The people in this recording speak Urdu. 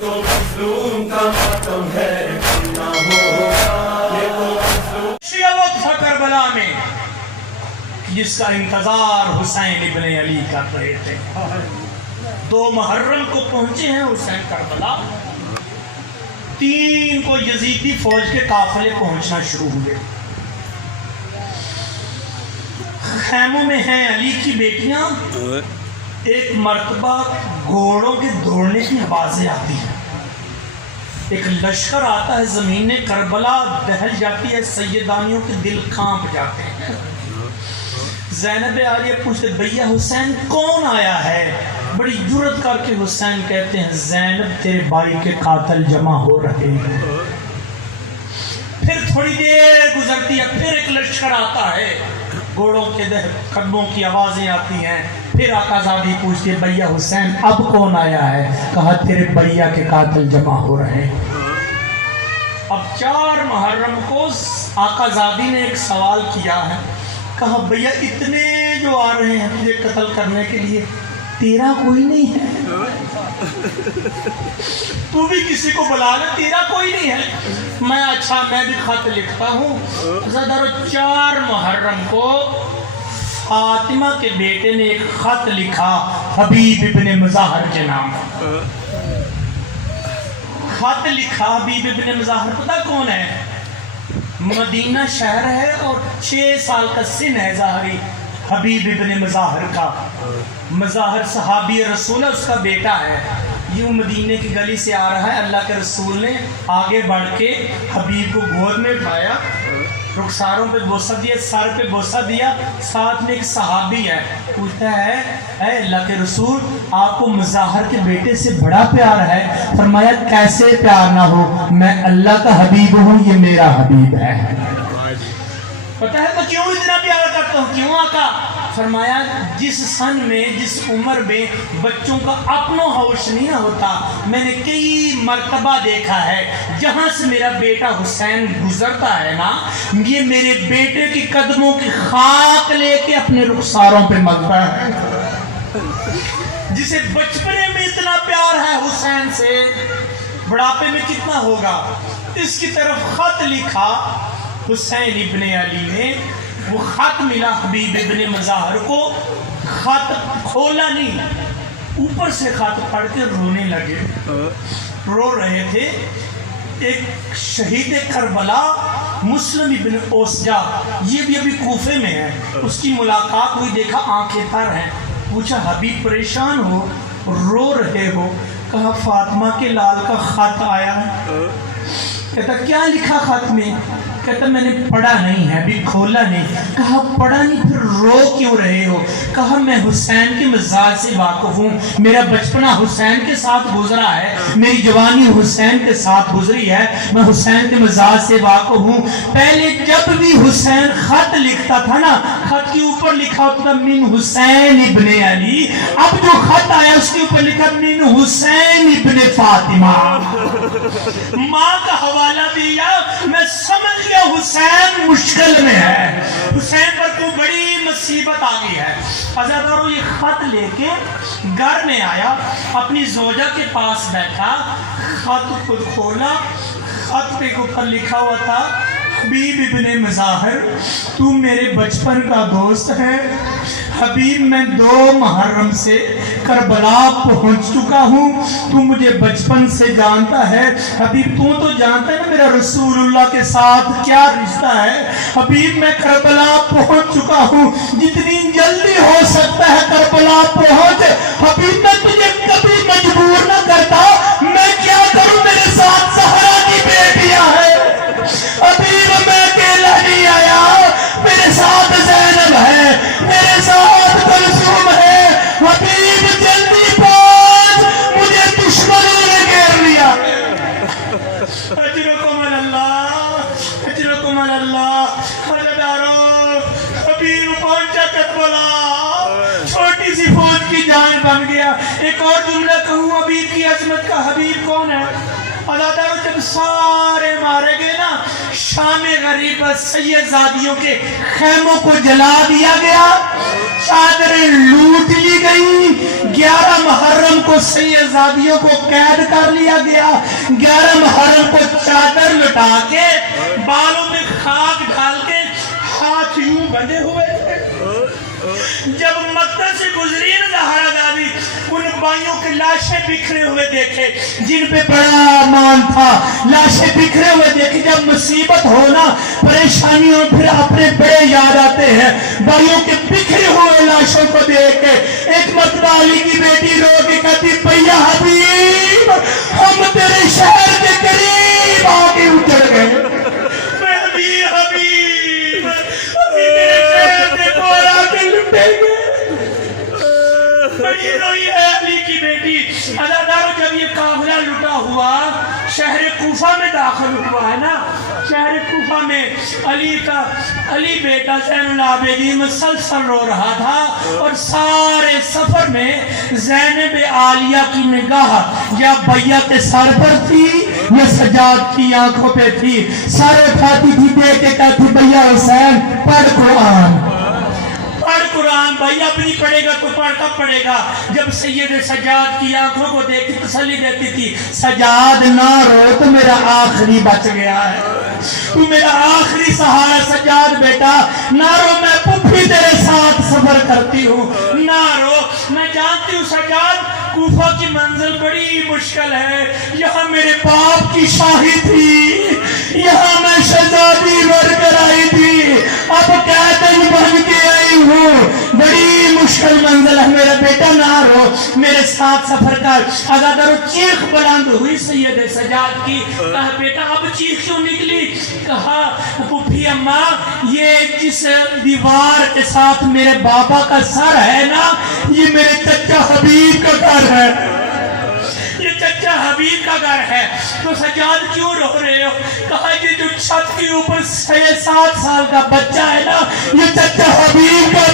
تو مظلوم کا ماتم ہے نہ ہوگا، یہ تو مظلوم شیعہ وقت تھا کربلا میں جس کا انتظار حسین ابن علی کر رہے تھے. 2 محرم کو پہنچے ہیں حسین کربلا. 3 کو یزیدی فوج کے قافلے پہنچنا شروع ہوئے. خیموں میں ہیں علی کی بیٹیاں. ایک مرتبہ گھوڑوں کے دوڑنے کی آوازیں آتی ہیں. ایک لشکر آتا ہے، زمین کربلا دہل جاتی ہے، سیدانیوں کے دل کانپ جاتے ہیں. زینب عالیہ پوچھتے بھیا حسین کون آیا ہے؟ بڑی جرت کر کے حسین کہتے ہیں زینب تیرے بھائی کے قاتل جمع ہو رہے ہیں. پھر تھوڑی دیر گزرتی ہے، پھر ایک لشکر آتا ہے، گھوڑوں کے قدموں کی آوازیں آتی ہیں. پھر آقا زادی پوچھتے بھیا حسین اب کون آیا ہے؟ کہا تیرے بھیا کے قاتل جمع ہو رہے ہیں. اب 4 محرم کو آقا زادی نے ایک سوال کیا ہے. کہا بھیا اتنے جو آ رہے ہیں تجھے قتل کرنے کے لیے، تیرا کوئی نہیں ہے؟ تو بھی کسی کو بلا لے، تیرا کوئی نہیں ہے؟ میں بھی خط لکھتا ہوں. زدر 4 محرم کو فاطمہ کے بیٹے نے ایک خط لکھا حبیب ابن مظاہر کے نام. خط لکھا حبیب ابن مظاہر. پتہ کون ہے؟ مدینہ شہر ہے اور 6 سال کا سن ہے ظاہری حبیب ابن مظاہر کا. مظاہر صحابی رسول ہے، اس کا بیٹا ہے. یوں مدینے کی گلی سے آ رہا ہے، اللہ کے رسول نے آگے بڑھ کے حبیب کو گود میں اٹھایا، رخساروں پہ بوسہ دیا، سر پہ بوسہ دیا. ساتھ میں ایک صحابی ہے، پوچھتا ہے اے اللہ کے رسول آپ کو مظاہر کے بیٹے سے بڑا پیار ہے؟ فرمایا کیسے پیار نہ ہو، میں اللہ کا حبیب ہوں، یہ میرا حبیب ہے. پتہ ہے تو کیوں اتنا پیار کرتا ہوں؟ کیوں آقا؟ فرمایا جس سن میں، جس عمر میں بچوں کا اپنوں ہوش نہیں ہوتا، میں نے کئی مرتبہ دیکھا ہے جہاں سے میرا بیٹا حسین گزرتا ہے نا، یہ میرے بیٹے کی قدموں کی خاک لے کے اپنے رخساروں پہ ملتا ہے. جسے بچپنے میں اتنا پیار ہے حسین سے، بڑھاپے میں کتنا ہوگا. اس کی طرف خط لکھا حسین ابن علی نے. وہ خط ملا حبیب ابن مظاہر کو. خط کھولا نہیں، اوپر سے خط پڑھ کے رونے لگے. رو رہے تھے. ایک شہید کربلا مسلم ابن اوسجا، یہ بھی ابھی کوفے میں ہے، اس کی ملاقات ہوئی، دیکھا آنکھیں تر ہیں. پوچھا حبیب پریشان ہو، رو رہے ہو؟ کہا فاطمہ کے لال کا خط آیا ہے. کہتا کیا لکھا خط میں؟ کہتا میں نے پڑھا نہیں ہے، ابھی کھولا نہیں. کہا پڑھا نہیں پھر رو کیوں رہے ہو؟ کہا میں حسین کے مزاج سے واقف ہوں، میرا بچپنا حسین کے ساتھ گزرا ہے، میری جوانی حسین کے ساتھ گزری ہے، میں حسین کے مزاج سے واقف ہوں. پہلے جب بھی حسین خط لکھتا تھا نا، خط کے اوپر لکھا ہوتا تھا من حسین ابن علی. اب جو خط آیا اس کے اوپر لکھا من حسین ابن فاطمہ. ماں کا حوالہ دیا. میں سمجھ گیا حسین مشکل میں ہے، حسین پر تو بڑی مصیبت آ گئی ہے. عزادارو یہ خط لے کے گھر میں آیا، اپنی زوجہ کے پاس بیٹھا. خط خود کھولا. خط پہ اوپر لکھا ہوا تھا حبیب ابن مظاہر تو میرے بچپن کا دوست ہے. حبیب میں 2 محرم سے کربلا پہنچ چکا ہوں، تو مجھے بچپن سے جانتا ہے. حبیب تو جانتا ہے نا میرا رسول اللہ کے ساتھ کیا رشتہ ہے. حبیب میں کربلا پہنچ چکا ہوں، جتنی جلدی ہو سکتا ہے کربلا پہنچ. حبیب میں تجھے کبھی مجبور نہ کرتا، میں کیا کروں، میرے ساتھ زہرا کی بیٹیاں ہیں. حبیب میں اکیلا نہیں آیا، میرے ساتھ زینب ہے، میرے ساتھ کلثوم ہے. حبیب جلدی پہنچ، مجھے دشمنوں نے گھیر لیا. اجرکم اللہ، اجرکم اللہ. حضرتارو حبیب پہنچا کربلا، چھوٹی سی فوج کی جان بن گیا. ایک اور جملہ کہوں حبیب کی عظمت کا. حبیب کون ہے؟ اداداروں جب سارے مارے گئے نا، شام غریب سید زادیوں کے خیموں کو جلا دیا گیا، چادریں لوٹ لی گئی، 11 محرم کو سید زادیوں کو قید کر لیا گیا، 11 محرم کو چادر لٹا کے بالوں میں خاک ڈال کے ہاتھ یوں بندھے ہوئے تھے۔ جب مکہ سے گزری نا زہرا دادی، ان بھائیوں کے لاشیں بکھرے ہوئے دیکھے جن پہ بڑا امان تھا، لاشیں بکھرے ہوئے دیکھے۔ جب مصیبت ہونا، پریشانیوں، پھر اپنے بڑے یاد آتے ہیں۔ بھائیوں کے بکھرے ہوئے لاشوں کو دیکھ کے ایک مرتبہ علی کی بیٹی رو کے کہتی، بھیا حبیب ہم تیرے شہر کے قریب آگے اجڑ گئے، حبیب ابھی تیرے شہر سے کوڑا کے لٹیں گے۔ بڑی روئی ہے علی کی بیٹی۔ عزاداروں جب یہ قافلہ لٹا ہوا شہر کوفہ میں داخل ہوا ہے نا، شہر کوفہ میں علی بیٹا زین العابدین مسلسل رو رہا تھا، اور سارے سفر میں زینب عالیہ کی نگاہ یا بھیا کے سر پر تھی یا سجاد کی آنکھوں پہ تھی۔ سر اٹھاتی تھی، دیکھ کے کہتی، بھیا حسین پڑھ قرآن، پڑھ قرآن۔ بھائی اب نہیں پڑھے گا تو پڑھ کب پڑھے گا؟ جب سید سجاد کی آنکھوں کو دیکھ کے تسلی دیتی تھی، سجاد نہ رو، تو میرا آخری بچ گیا ہے، تو میرا آخری سہارا سجاد بیٹا، نہ رو، میں پھوپھی تیرے ساتھ سفر کرتی ہوں، نہ رو۔ میں جانتی ہوں سجاد کوفہ کی منزل بڑی مشکل ہے، یہاں میرے باپ کی شاہی تھی، یہاں میں شہزادی بن کر آئی تھی، اب قیدن بن کے آئی ہوں، بڑی مشکل منزل ہے میرا بیٹا، نہ رو، میرے ساتھ سفر کر۔ عزاداروں چیخ بلند ہوئی سید سجاد کی، کہا بیٹا اب چیخ کیوں نکلی؟ کہا پھوپھی اماں، یہ جس دیوار کے ساتھ میرے بابا کا سر ہے نا، یہ میرے چچا حبیب کا گھر ہے، یہ چچا حبیب کا گھر ہے۔ تو سجاد کیوں رو رہے ہو؟ کہا یہ جو چھت کے اوپر 6-7 سال کا بچہ ہے نا، یہ چچا حبیب کا